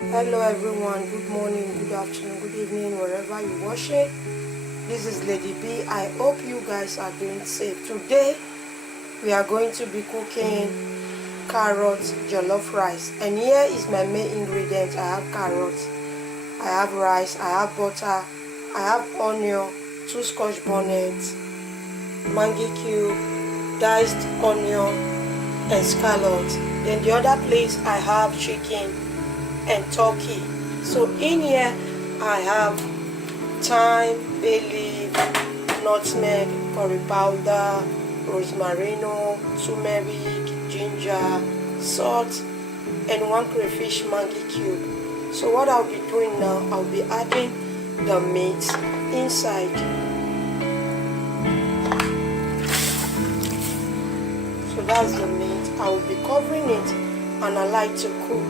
Hello everyone, good morning, good afternoon, good evening, wherever you watch it. This is Lady B. I hope you guys are doing safe. Today we are going to be cooking carrot jollof rice, and here is my main ingredient. I have carrots, I have rice, I have butter, I have onion, 2 scotch bonnets, maggi cube, diced onion and scallot. Then the other place I have chicken and turkey. So in here I have thyme, bay leaf, nutmeg, curry powder, rosemary, tumeric, ginger, salt, and 1 crayfish maggi cube. So what I'll be doing now, I'll be adding the meat inside. So that's the meat. I will be covering it, and I like to cook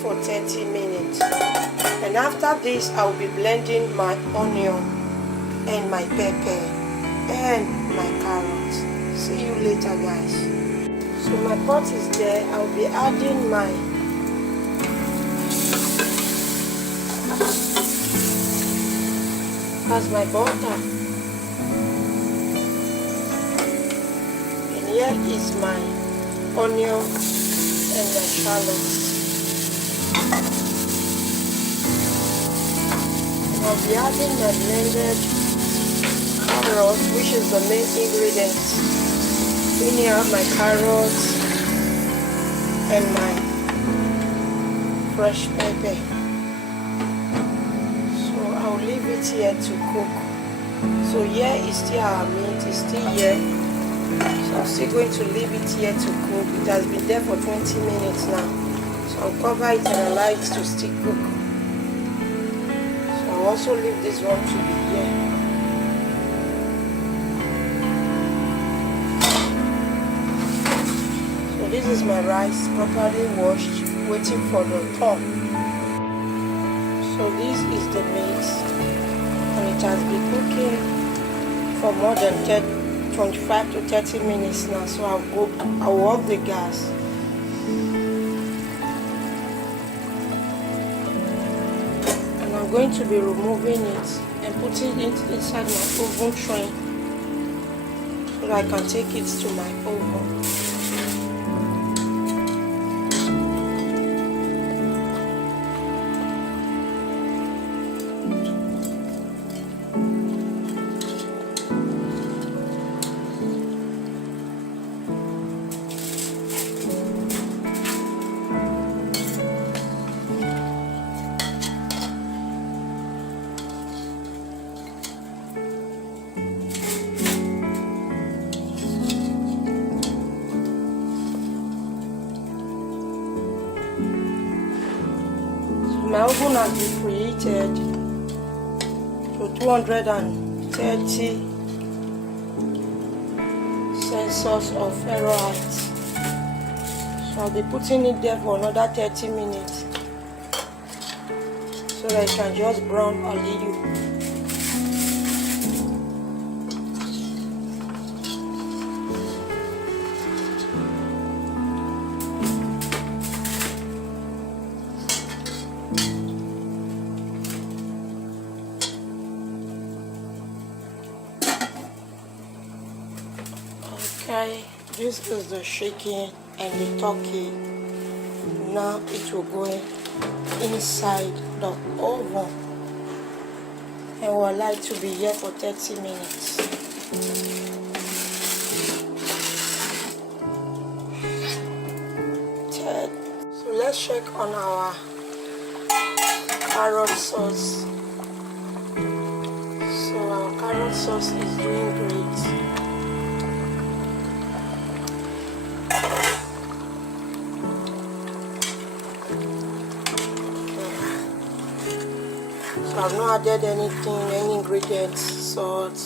for 30 minutes. And after this, I will be blending my onion and my pepper and my carrots. See you later, guys. So my pot is there. I will be adding that's my butter. And here is my onion and my shallots. I'll be adding my blended carrot, which is the main ingredient. In here I have my carrots and my fresh pepper. So I'll leave it here to cook. So here is still our meat, it's still here. So I'm still going to leave it here to cook. It has been there for 20 minutes now. So I'll cover it and allow it to still cook. So I'll also leave this one to be here. So this is my rice, properly washed, waiting for the thaw. So this is the meat, and it has been cooking for more than 25 to 30 minutes now. So I'll off the gas. I'm going to be removing it and putting it inside my oven tray so that I can take it to my oven. My oven has been preheated to 230 Celsius of Fahrenheit. So I'll be putting it there for another 30 minutes so that it can just brown a little. Okay, this is the chicken and the turkey. Now it will go inside the oven, and we'll like to be here for 30 minutes. So let's check on our carrot sauce. So our carrot sauce is doing great. So I've not added anything, any ingredients, salt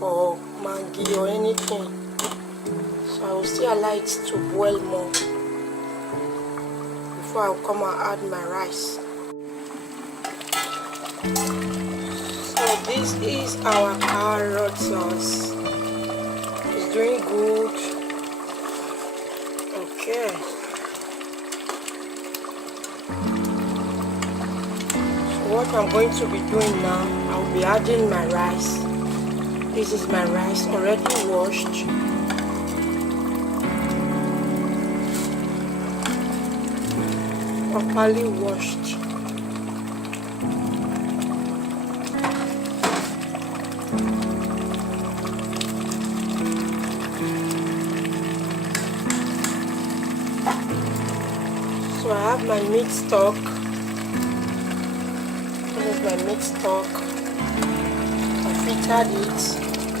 or maggi or anything. So I will still allow it to boil more before I'll come and add my rice. So this is our carrot sauce. It's doing good. Okay. what I'm going to be doing now, I'll be adding my rice. This is my rice already washed. Properly washed. So I have my meat stock. This is my meat stock. I filtered it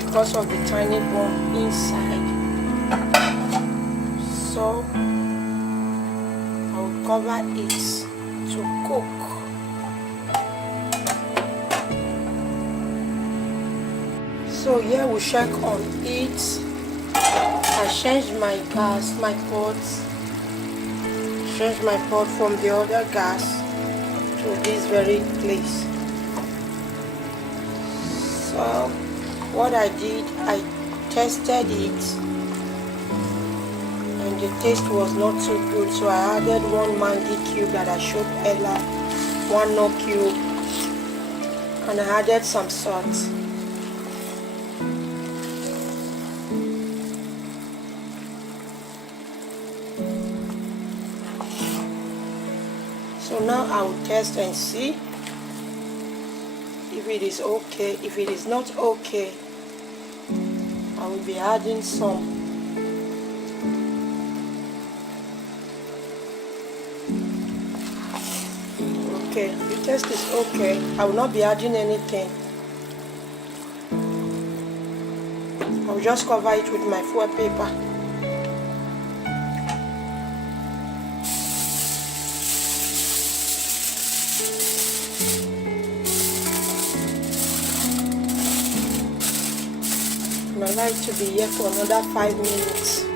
because of the tiny bone inside. So I will cover it to cook. So here we check on it. I changed my gas, my pot. Change my pot from the other gas to this very place. So what I did, I tested it and the taste was not too good, so I added one maggi cube that I showed earlier, one no cube, and I added some salt. So now I will test and see if it is okay. If it is not okay, I will be adding some. Okay, the taste is okay. I will not be adding anything. I will just cover it with my foil paper. I like to be here for another 5 minutes.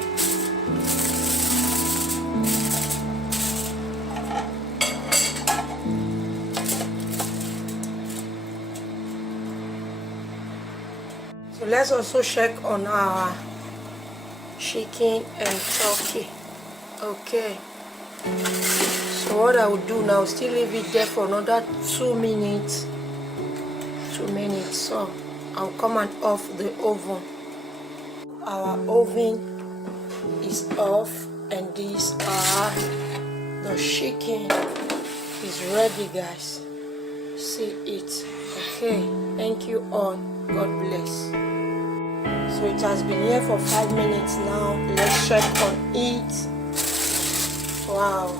So let's also check on our chicken and turkey. Okay. So what I will do now, still leave it there for another 2 minutes. 2 minutes. So I'll come and off the oven. Our oven is off and these are the chicken is ready, guys. See it. Okay, thank you all. God bless. So it has been here for 5 minutes now. Let's check on it. Wow,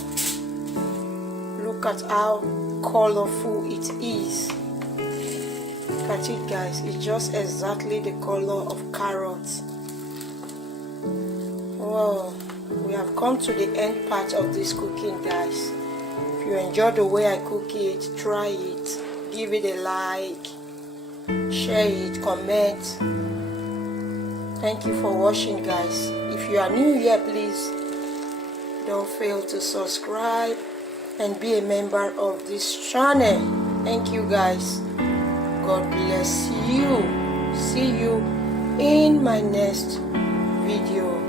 look at how colorful it is. Look at it, guys. It's just exactly the color of carrots. Wow, we have come to the end part of this cooking, guys. If you enjoy the way I cook it, try it, give it a like, share it, comment. Thank you for watching, guys. If you are new here, please don't fail to subscribe and be a member of this channel. Thank you, guys. God bless you. See you in my next video.